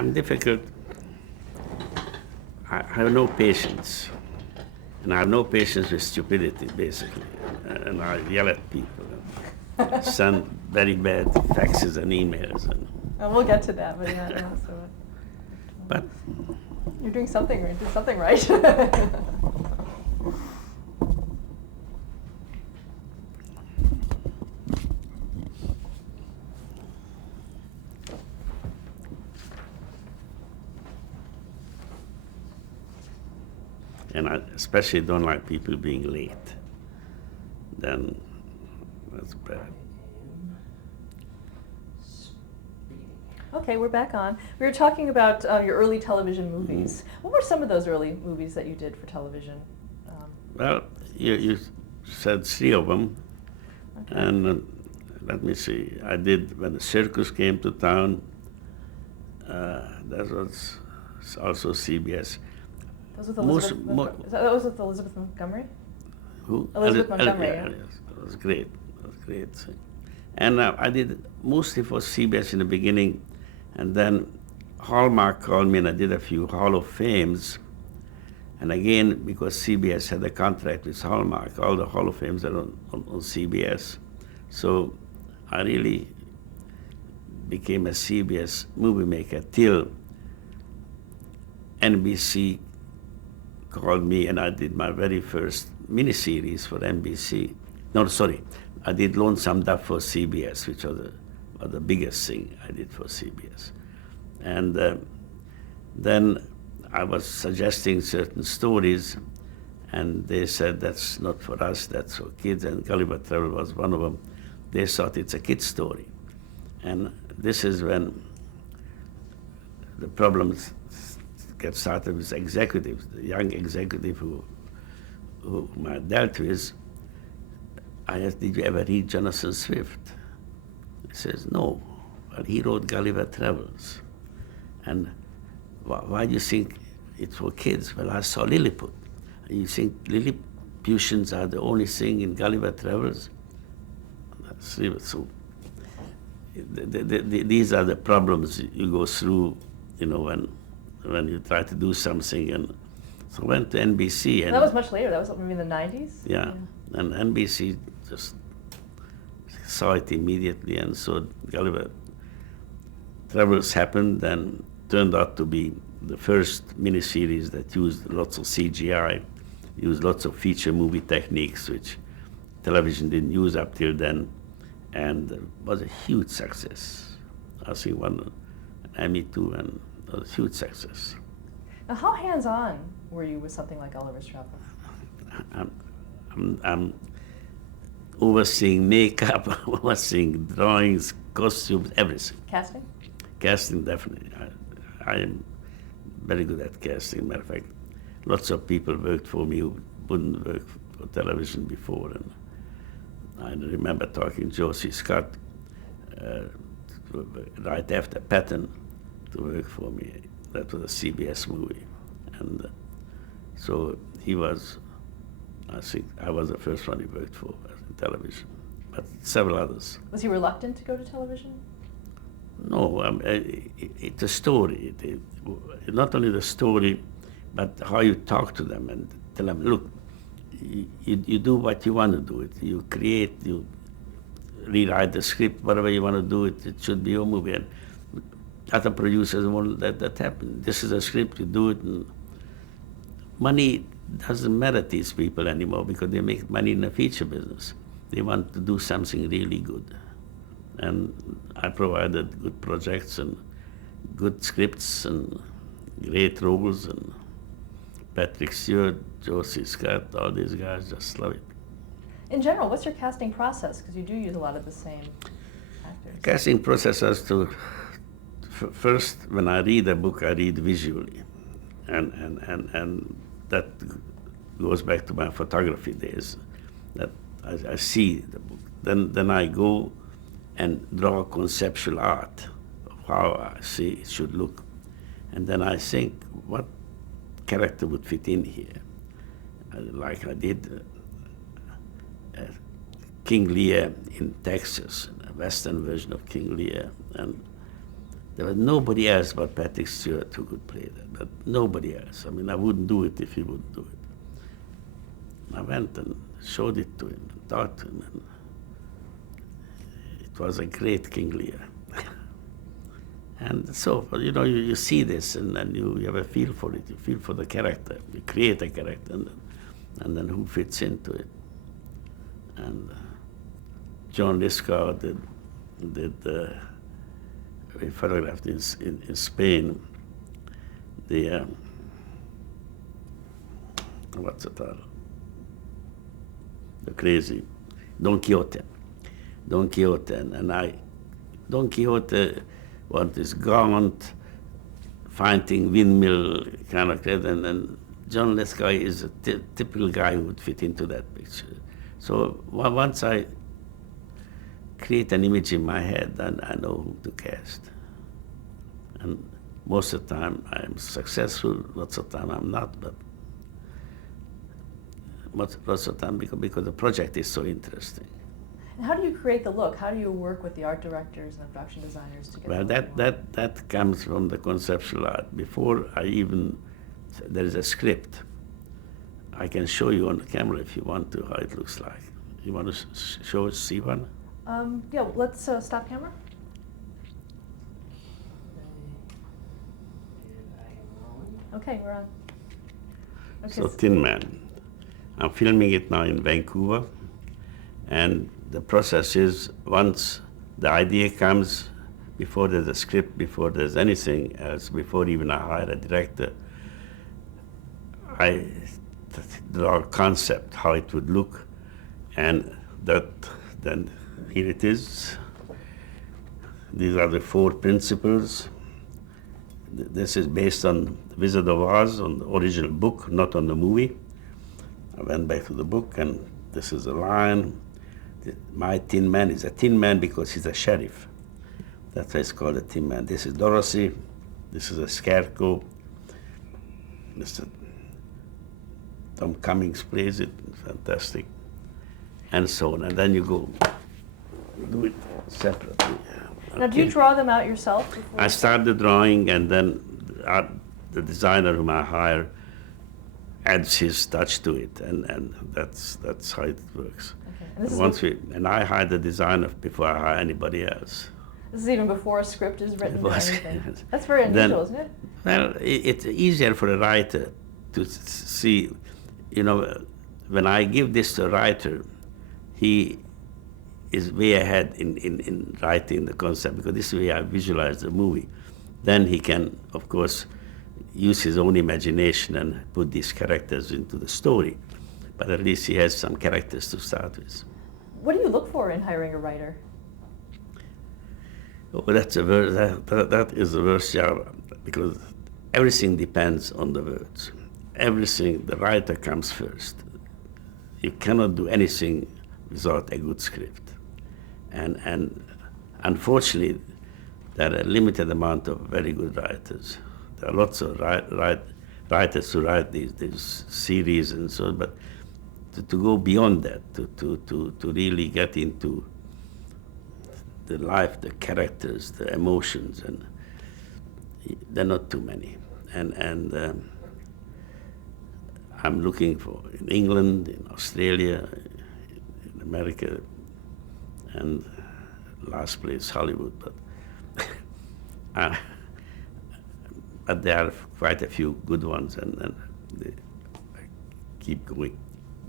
I'm difficult. I have no patience. And I have no patience with stupidity, basically. And I yell at people. And send very bad faxes and emails. And we'll get to that, but yeah. but you're doing something right. Did something right. And I especially don't like people being late. Then that's bad. Okay, we're back on. We were talking about your early television movies. What were some of those early movies that you did for television? Well, you said 3 of them. Okay. And let me see. I did when the circus came to town. That was also CBS. That was with Elizabeth, that was with Elizabeth Montgomery? Who? Elizabeth Montgomery, yeah. Yes, it was great. It was great. And I did mostly for CBS in the beginning, and then Hallmark called me and I did a few Hall of Fames. And again, because CBS had a contract with Hallmark, all the Hall of Fames are on CBS. So I really became a CBS movie maker till NBC called me and I did my very first miniseries for NBC. No, sorry, I did Lonesome Dove for CBS, which was the biggest thing I did for CBS. And then I was suggesting certain stories, and they said, that's not for us, that's for kids, and Gulliver Travel was one of them. They thought it's a kid's story. And this is when the problems get started with executives, the young executive who I dealt with. I asked, did you ever read Jonathan Swift? He says, no. Well, he wrote Gulliver Travels. And why do you think it's for kids? Well, I saw Lilliput. And you think Lilliputians are the only thing in Gulliver Travels? So these are the problems you go through, when you try to do something. And so I went to NBC. And that was much later. That was maybe in the 90s? Yeah. And NBC just saw it immediately, and so Gulliver Travels happened and turned out to be the first miniseries that used lots of CGI, used lots of feature movie techniques, which television didn't use up till then, and was a huge success. I think won an Emmy too, and it was a huge success. Now, how hands-on were you with something like Gulliver's Travels? I'm overseeing makeup, overseeing drawings, costumes, everything. Casting? Casting, definitely. I am very good at casting. Matter of fact, lots of people worked for me who wouldn't work for television before. And I remember talking to Josie Scott right after Patton to work for me. That was a CBS movie. And so he was, I think I was the first one he worked for in television, but several others. Was he reluctant to go to television? No, it's a story. Not only the story, but how you talk to them and tell them, look, you do what you want to do. You create, you rewrite the script, whatever you want to do, it should be your movie. And other producers won't let that happen. This is a script, you do it. And money doesn't matter to these people anymore because they make money in the feature business. They want to do something really good. And I provided good projects and good scripts and great roles, and Patrick Stewart, Josie Scott, all these guys just love it. In general, what's your casting process? Because you do use a lot of the same actors. Casting process has to, first, when I read a book, I read visually. And that goes back to my photography days, that I see the book. Then I go and draw conceptual art of how I see it should look. And then I think, what character would fit in here? Like I did King Lear in Texas, a Western version of King Lear. And There was nobody else but Patrick Stewart who could play that, but nobody else. I mean, I wouldn't do it if he wouldn't do it. I went and showed it to him and taught him, and it was a great King Lear. And so, you see this, and then you have a feel for it. You feel for the character. You create a character, and then who fits into it. And John Lithgow we photographed in Spain the what's the title? The crazy Don Quixote. Don Quixote, and Don Quixote was this gaunt, fighting windmill kind of kid, and John Lithgow is a typical guy who would fit into that picture. So once I create an image in my head, then I know who to cast. And most of the time I'm successful, lots of the time I'm not, but lots of the time because the project is so interesting. And how do you create the look? How do you work with the art directors and the production designers to get Well, that comes from the conceptual art. Before there is a script. I can show you on the camera if you want to how it looks like. You want to see one? Yeah, let's stop camera. Okay, we're on. Okay, So Tin Man. I'm filming it now in Vancouver, and the process is once the idea comes, before there's a script, before there's anything else, before even I hire a director, I draw a concept, how it would look, and then here it is. These are the 4 principles. This is based on Wizard of Oz, on the original book, not on the movie. I went back to the book, and this is a lion. My Tin Man is a Tin Man because he's a sheriff. That's why it's called a Tin Man. This is Dorothy. This is a scarecrow. Mr. Tom Cummings plays it, fantastic, and so on. And then you go do it separately. Now, do you draw them out yourself? I start the drawing, and then the designer whom I hire adds his touch to it, and that's how it works. Okay. And I hire the designer before I hire anybody else. This is even before a script is written or anything. Yes. That's very unusual, isn't it? Well, it's easier for a writer to see, when I give this to a writer, he is way ahead in writing the concept, because this way I visualize the movie. Then he can, of course, use his own imagination and put these characters into the story. But at least he has some characters to start with. What do you look for in hiring a writer? Oh, that is the worst job, because everything depends on the words. Everything, the writer comes first. You cannot do anything without a good script. And unfortunately, there are a limited amount of very good writers. There are lots of writers who write these series and so on, but to go beyond that, to really get into the life, the characters, the emotions, and there are not too many. And I'm looking for in England, in Australia, in America, and last place Hollywood, but but there are quite a few good ones, and I keep going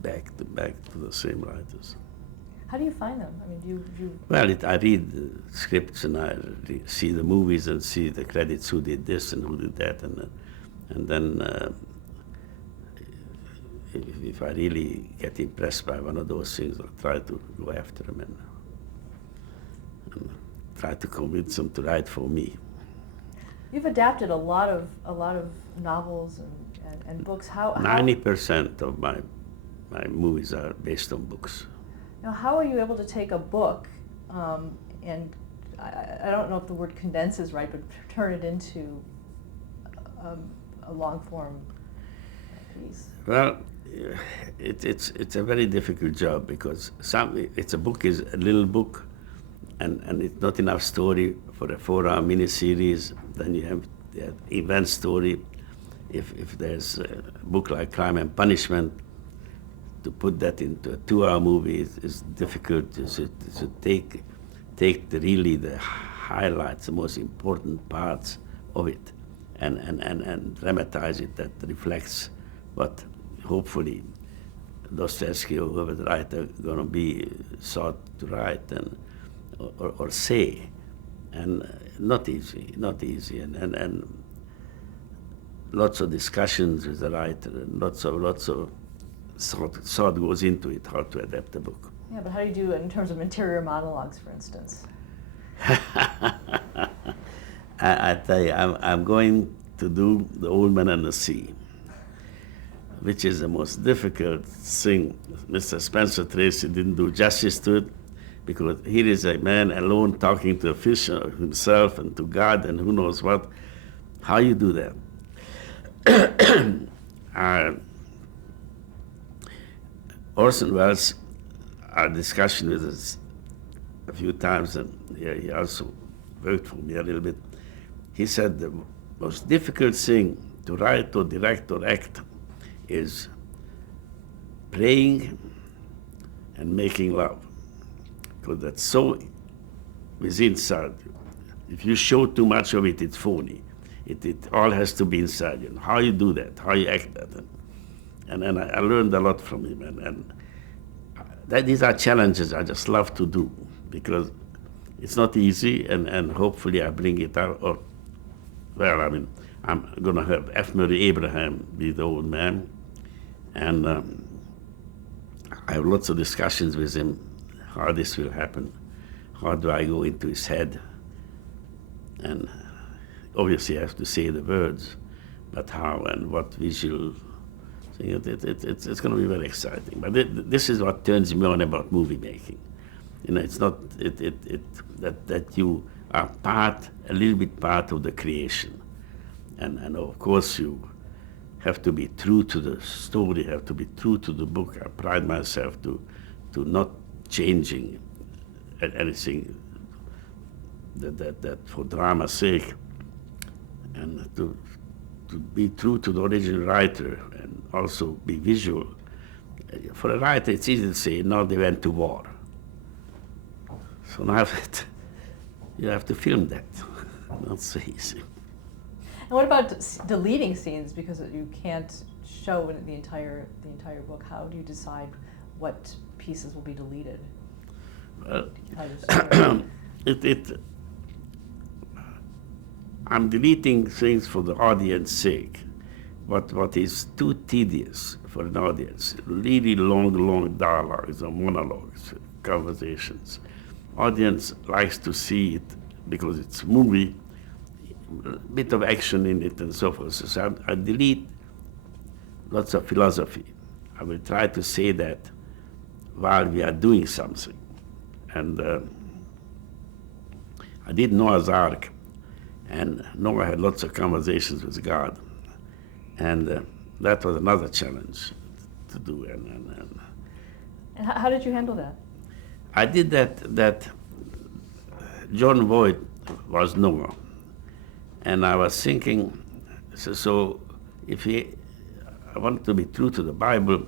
back to the same writers. How do you find them? I mean, do you... Well, I read the scripts, and I see the movies and see the credits, who did this and who did that, and then if I really get impressed by one of those things, I'll try to go after them and try to convince them to write for me. You've adapted a lot of novels and books. How 90% of my movies are based on books. Now, how are you able to take a book and I don't know if the word condense is right, but turn it into a long form piece? Well, it's a very difficult job, because it's a book is a little book, and it's not enough story for a 4-hour miniseries. Then you have the event story. If there's a book like Crime and Punishment, to put that into a 2-hour movie is difficult. You should take really the highlights, the most important parts of it, and dramatize it that reflects what hopefully Dostoevsky or whoever the writer going to be sought to write or say, and not easy, and lots of discussions with the writer, and lots of thought goes into it, how to adapt the book. Yeah, but how do you do it in terms of interior monologues, for instance? I tell you, I'm going to do The Old Man and the Sea, which is the most difficult thing. Mr. Spencer Tracy didn't do justice to it, because here is a man alone talking to a fish, himself, and to God, and who knows what. How you do that? Orson Welles, our discussion with us a few times, and he also worked for me a little bit. He said the most difficult thing to write or direct or act is praying and making love, because that's so within inside you. If you show too much of it, it's phony. It all has to be inside you. How you do that, how you act that. And I learned a lot from him. And these are challenges I just love to do, because it's not easy, and hopefully I bring it out. Or, well, I mean, I'm going to have F. Murray Abraham be the old man. And I have lots of discussions with him, how this will happen, how do I go into his head. And obviously I have to say the words, but how and what visual thing. It's going to be very exciting. But this is what turns me on about movie making. You know, it's not that you are a little bit part of the creation. And of course you have to be true to the story, have to be true to the book. I pride myself to not changing anything that for drama's sake, and to be true to the original writer and also be visual. For a writer, it's easy to say, now they went to war. So now you have to film that. Not so easy. And what about deleting scenes, because you can't show the entire book? How do you decide what pieces will be deleted? Well, I'm deleting things for the audience's sake. What is too tedious for an audience, really long dialogues or monologues, conversations. Audience likes to see it because it's a movie, a bit of action in it and so forth. So I delete lots of philosophy. I will try to say that while we are doing something. And I did Noah's Ark, and Noah had lots of conversations with God. And that was another challenge to do. And how did you handle that? I did that John Voight was Noah. And I was thinking, so if I wanted to be true to the Bible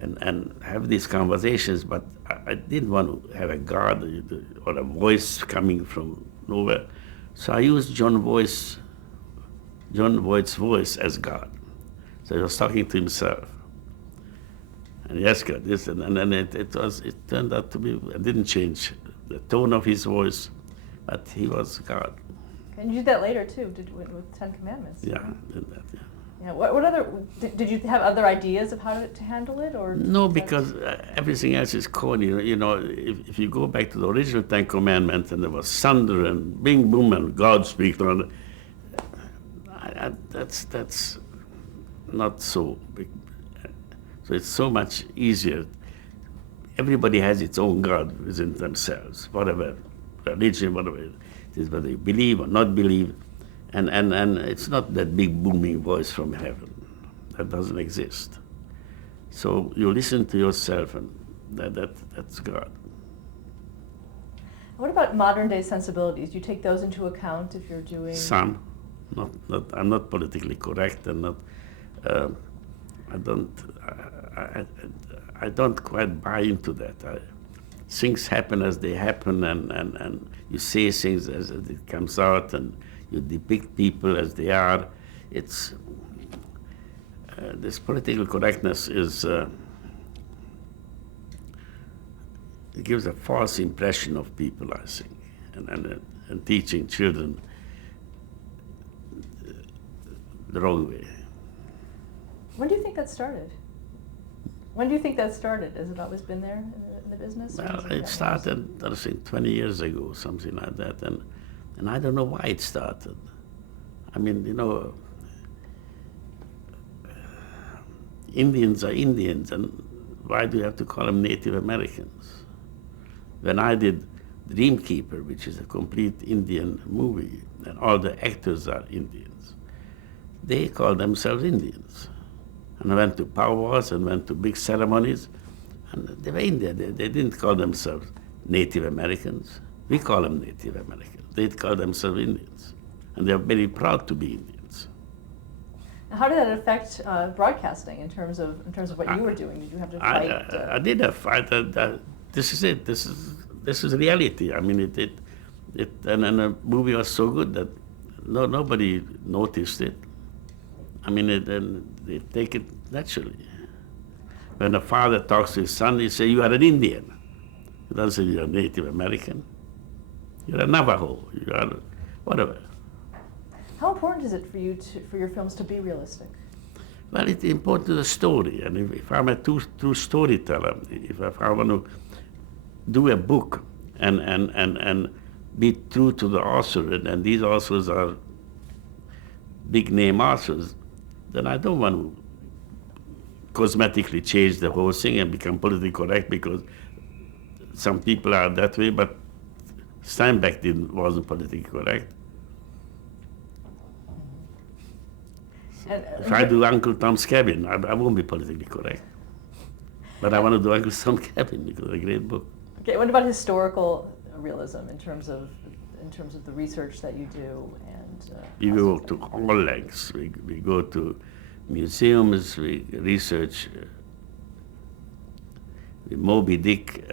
and have these conversations, but I didn't want to have a God or a voice coming from nowhere. So I used John Voight's voice as God. So he was talking to himself. And he asked God this, and then it turned out to be, I didn't change the tone of his voice, but he was God. And you did that later too, with Ten Commandments. Yeah, I did that, yeah. Yeah. What other, did you have other ideas of how to handle it, or? No, because everything else is corny. You know, if you go back to the original Ten Commandments, and there was thunder and bing boom and God speaks, that's not so big. So it's so much easier. Everybody has its own God within themselves, whatever religion, whatever it is, whether you believe or not believe. And it's not that big booming voice from heaven. That doesn't exist. So you listen to yourself, and that's God. What about modern day sensibilities? Do you take those into account if you're doing? Some, I'm not politically correct and not, uh, I don't, I don't quite buy into that. Things happen as they happen, and you say things as it comes out, and you depict people as they are. It's this political correctness is it gives a false impression of people, I think, and teaching children the wrong way. When do you think that started? When do you think that started? Has it always been there in the business? Well, it started, I think, 20 years ago, something like that, and I don't know why it started. I mean, you know, Indians are Indians, and why do you have to call them Native Americans? When I did Dreamkeeper, which is a complete Indian movie, and all the actors are Indians, they call themselves Indians. And I went to powwows and went to big ceremonies, and they were Indian. They didn't call themselves Native Americans. We call them Native Americans. They call themselves Indians. And they're very proud to be Indians. How did that affect broadcasting in terms of what you were doing? Did you have to fight? I did a fight. This is it. This is reality. I mean, and the movie was so good that nobody noticed it. I mean, they take it naturally. When a father talks to his son, he says, "You are an Indian." He doesn't say you're a Native American. You're a Navajo. You are whatever. How important is it for you for your films to be realistic? Well, it's important to the story. And if I'm a true storyteller, if I want to do a book and be true to the author, and these authors are big name authors, then I don't want to cosmetically change the whole thing and become politically correct because some people are that way, but Steinbeck wasn't politically correct. If I do Uncle Tom's Cabin, I won't be politically correct. But I want to do Uncle Tom's Cabin because it's a great book. Okay, what about historical realism in terms of the research that you do and? We go to all lengths. We go to museums. We research. With Moby Dick,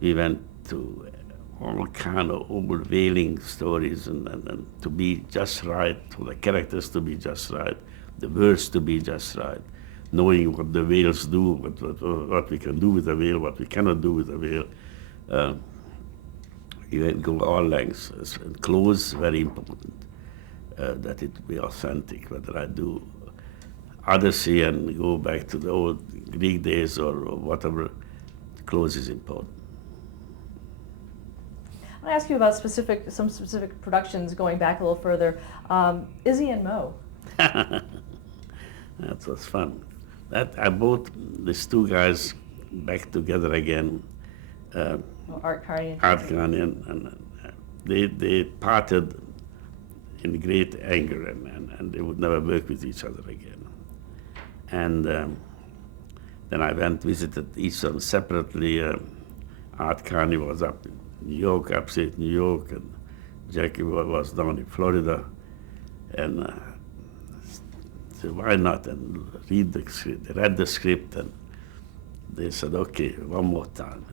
we went to all kind of old whaling stories and to be just right, for the characters to be just right, the words to be just right, knowing what the whales do, what we can do with the whale, what we cannot do with the whale. You go all lengths. And clothes, very important, that it be authentic, whether I do Odyssey and go back to the old Greek days or whatever, clothes is important. I want to ask you about some specific productions going back a little further. Izzy and Mo. That was fun. I brought these two guys back together again. Art Carney. And they parted in great anger, and they would never work with each other again. And then I went visited each of them separately. Art Carney was up in New York, upstate New York, and Jackie was down in Florida. And said, why not? And read the script. They read the script, and they said, okay, one more time.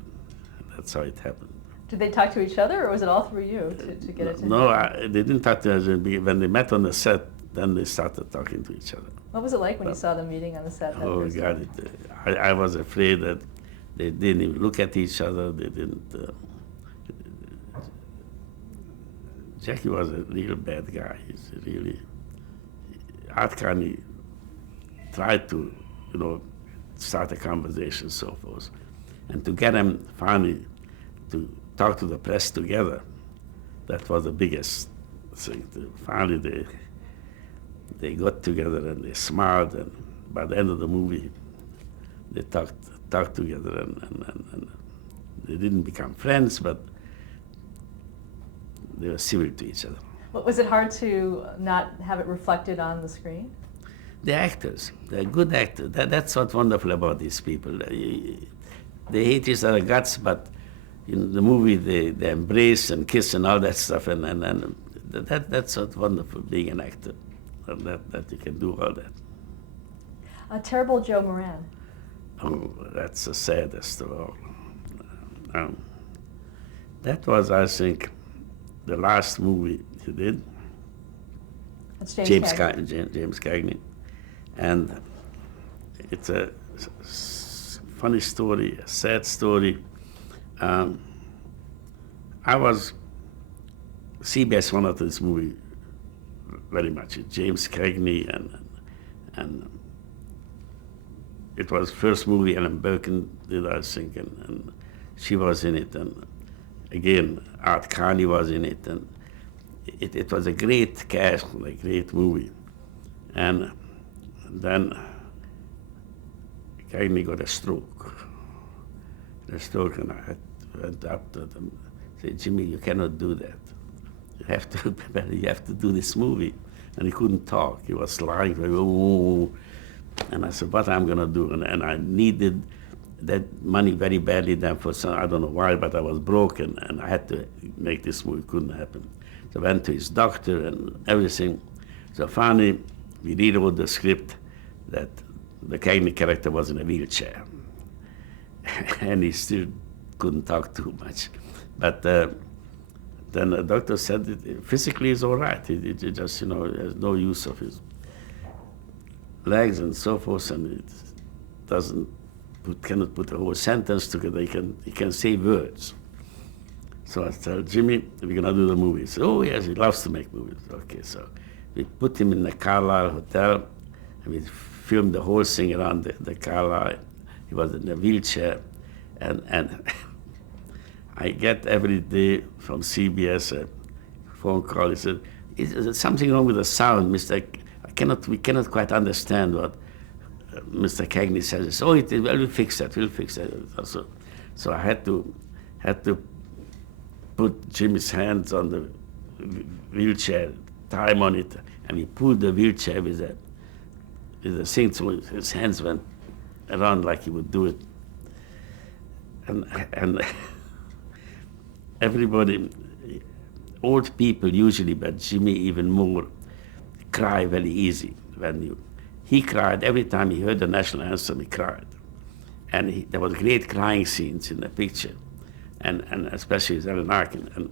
And that's how it happened. Did they talk to each other, or was it all through you to get it to No, they didn't talk to each other. When they met on the set, then they started talking to each other. What was it like when you saw them meeting on the set? Oh, God, I was afraid that they didn't even look at each other. They didn't. Jackie was a real bad guy. He's really. Art Carney tried to, start a conversation, so forth, and to get them finally to talk to the press together. That was the biggest thing. Finally, they got together and they smiled, and by the end of the movie, they talked together, and they didn't become friends, but they were civil to each other. Was it hard to not have it reflected on the screen? The actors, they're good actors. That's what's wonderful about these people. They hate each other guts, but in the movie they embrace and kiss and all that stuff, and that's what's wonderful being an actor, and that you can do all that. Terrible Joe Moran. Oh, that's the saddest of all. Um, that was, I think, the last movie he did. That's James Cagney. James Cagney, and it's a funny story, a sad story. I was CBS wanted this movie very much. James Cagney and it was first movie Ellen Birkin did, I think, and she was in it, and again Art Carney was in it, and it was a great cast, a great movie, and then Cagney got a stroke. And I went up to them, said, Jimmy, you cannot do that. You have to do this movie. And he couldn't talk. He was lying, oh. And I said, what I'm gonna do? And I needed that money very badly then for some, I don't know why, but I was broken and I had to make this movie. It couldn't happen. So I went to his doctor and everything. So finally, we rewrote the script that the Cagney character was in a wheelchair. And he still couldn't talk too much. But then the doctor said that physically he's all right. He just, has no use of his legs and so forth, and it cannot put a whole sentence together. He can say words. So I told Jimmy, we're gonna do the movie. He said, oh yes, he loves to make movies. Okay, so we put him in the Carlisle Hotel, and we filmed the whole thing around the Carlisle. He was in a wheelchair, and I get every day from CBS a phone call. He said, is there something wrong with the sound, Mr. We cannot quite understand what Mr. Cagney says. He said, oh, we'll fix that. So I had to put Jimmy's hands on the wheelchair, tie him on it, and we pulled the wheelchair with the thing, so his hands went around like he would do it. And everybody, old people usually, but Jimmy even more, cry very easy. He cried every time he heard the national anthem. He cried, and there was great crying scenes in the picture, and especially with Alan Arkin. And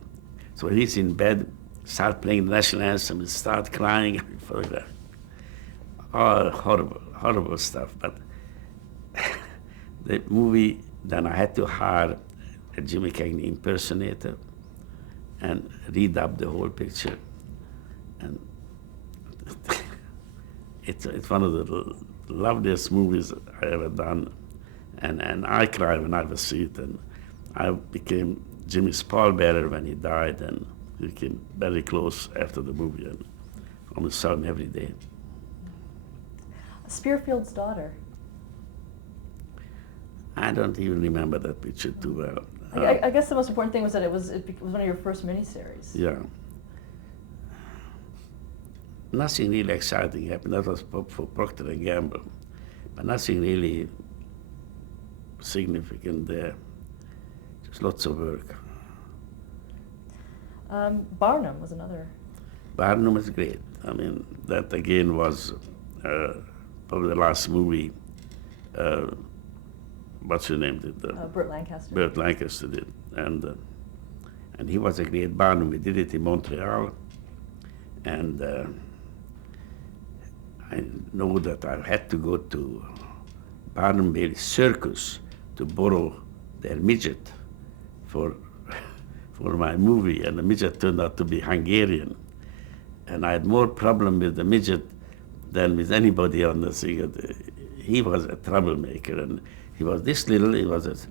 so he's in bed, start playing the national anthem, and start crying for that. Oh, horrible stuff. But the movie, then I had to hire a Jimmy Cagney impersonator and redub the whole picture. And it's one of the loveliest movies I ever done. And I cried when I was see it. And I became Jimmy's pallbearer when he died, and we became very close after the movie, and almost saw him every day. Spearfield's Daughter. I don't even remember that picture too well. I guess the most important thing was that it was one of your first miniseries. Yeah. Nothing really exciting happened. That was for Procter & Gamble. But nothing really significant there. Just lots of work. Barnum was another. Barnum was great. I mean, that again was probably the last movie. What's your name? Burt Lancaster. Burt Lancaster did. And he was a great Barnum. We did it in Montreal. And I know that I had to go to Barnum Bailey Circus to borrow their midget for my movie, and the midget turned out to be Hungarian. And I had more problem with the midget than with anybody on the thing. He was a troublemaker, and he was a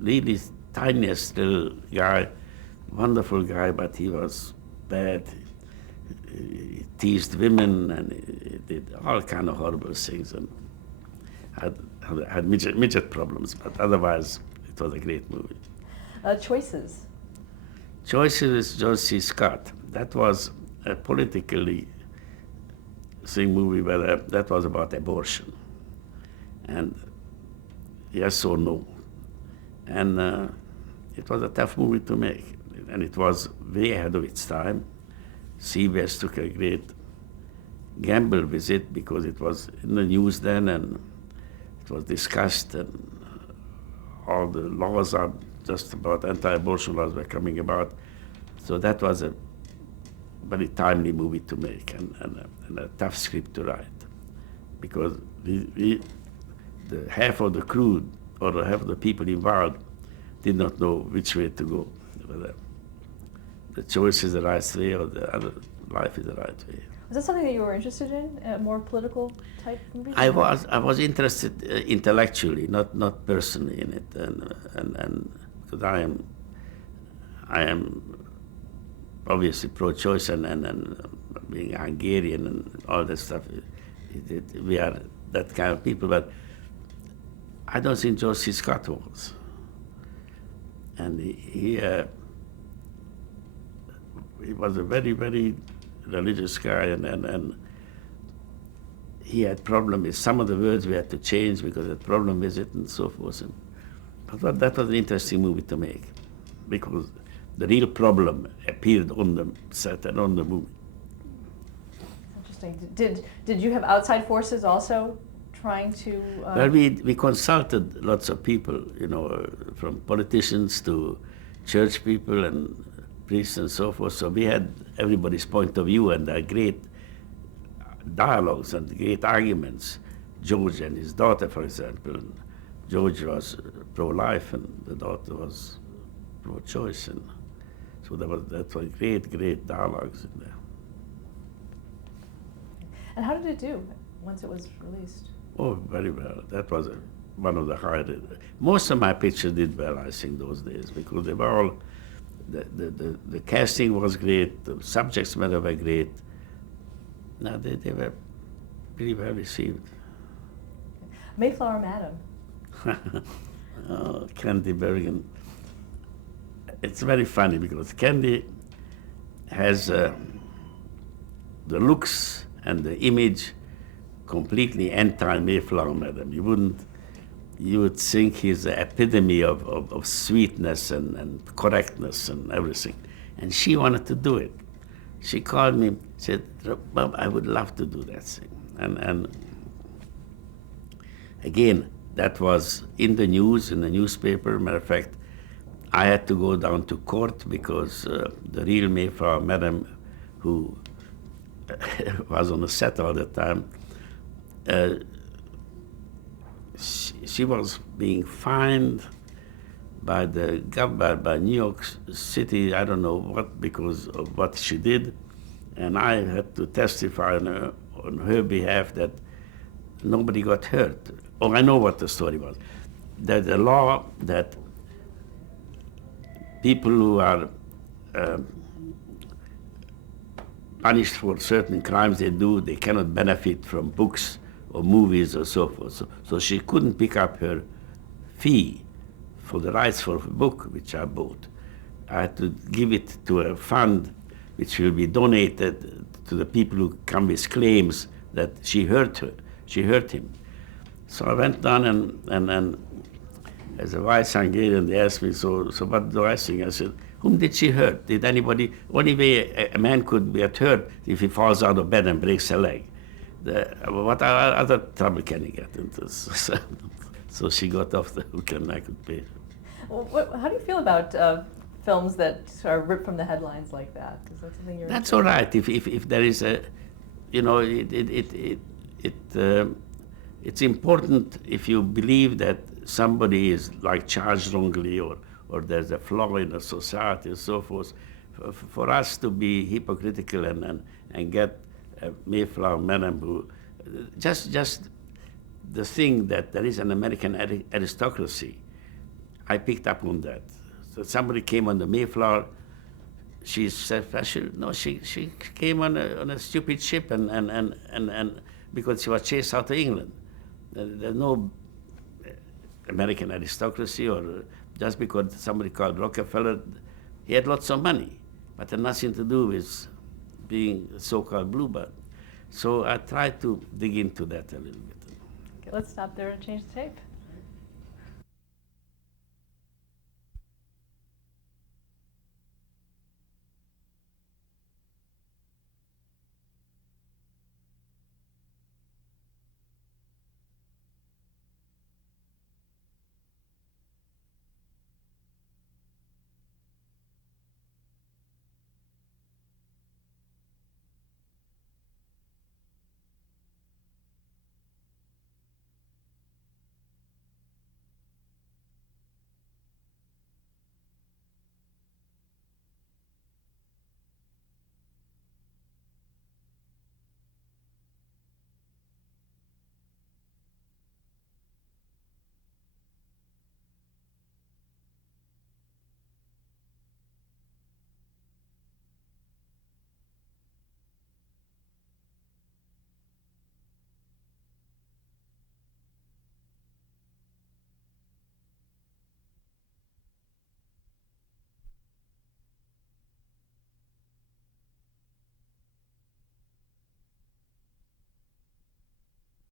really tiniest little guy, wonderful guy, but he was bad. He teased women, and he did all kind of horrible things, and had midget problems, but otherwise it was a great movie. Choices. Choices is George C. Scott. That was a politically thing movie, but that was about abortion, and yes or no. And it was a tough movie to make, and it was way ahead of its time. CBS took a great gamble with it because it was in the news then, and it was discussed, and all the laws are just about anti-abortion laws were coming about. So that was a very timely movie to make, and a tough script to write, because the half of the crew or half of the people involved did not know which way to go, whether the choice is the right way or the other life is the right way. Was that something that you were interested in, more political type movies? I was interested intellectually, not personally in it, and because I am obviously pro-choice and being Hungarian and all that stuff. We are that kind of people, but I don't think George C. Scott was. And he was a very, very religious guy, and he had problem with some of the words we had to change because he had problem with it and so forth. But that was an interesting movie to make, because the real problem appeared on the set and on the movie. Interesting. Did you have outside forces also trying to? Well, we consulted lots of people, from politicians to church people and priests and so forth. So we had everybody's point of view, and great dialogues and great arguments. George and his daughter, for example. George was pro-life, and the daughter was pro-choice, and so that was great dialogues in there. And how did it do once it was released? Oh, very well. That was one of the highest. Most of my pictures did well, I think, those days, because they were all, the casting was great, the subjects matter were great. No, they were pretty well received. Mayflower Madam. Oh, Candy Bergen. It's very funny because Candy has the looks and the image completely anti-Mayflower Madam. You would think he's the epitome of sweetness and correctness and everything. And she wanted to do it. She called me, said, Bob, I would love to do that thing. And again, that was in the news, in the newspaper. Matter of fact, I had to go down to court because the real Mayflower Madam, who was on the set all the time, she was being fined by the government, by New York City, I don't know what, because of what she did, and I had to testify on her behalf that nobody got hurt. Oh, I know what the story was. There's a law that people who are punished for certain crimes they do, they cannot benefit from books or movies or so forth. So she couldn't pick up her fee for the rights for a book which I bought. I had to give it to a fund which will be donated to the people who come with claims that she hurt him. So I went down and as a wise Hungarian, they asked me, so what do I think? I said, whom did she hurt? Did anybody? Only way a man could get hurt if he falls out of bed and breaks a leg. What other trouble can he get into? So she got off the hook and I could pay. Well, how do you feel about films that are ripped from the headlines like that? Is that something you're? That's all right. If there is a, it's important if you believe that somebody is like charged wrongly or there's a flaw in the society and so forth. For us to be hypocritical and get a Mayflower Madam who just the thing that there is an American aristocracy, I picked up on that. So somebody came on the Mayflower. She's special. No, she came on a stupid ship and because she was chased out of England. There's no American aristocracy, or just because somebody called Rockefeller, he had lots of money, but had nothing to do with being a so-called bluebird. So I tried to dig into that a little bit. Okay, let's stop there and change the tape.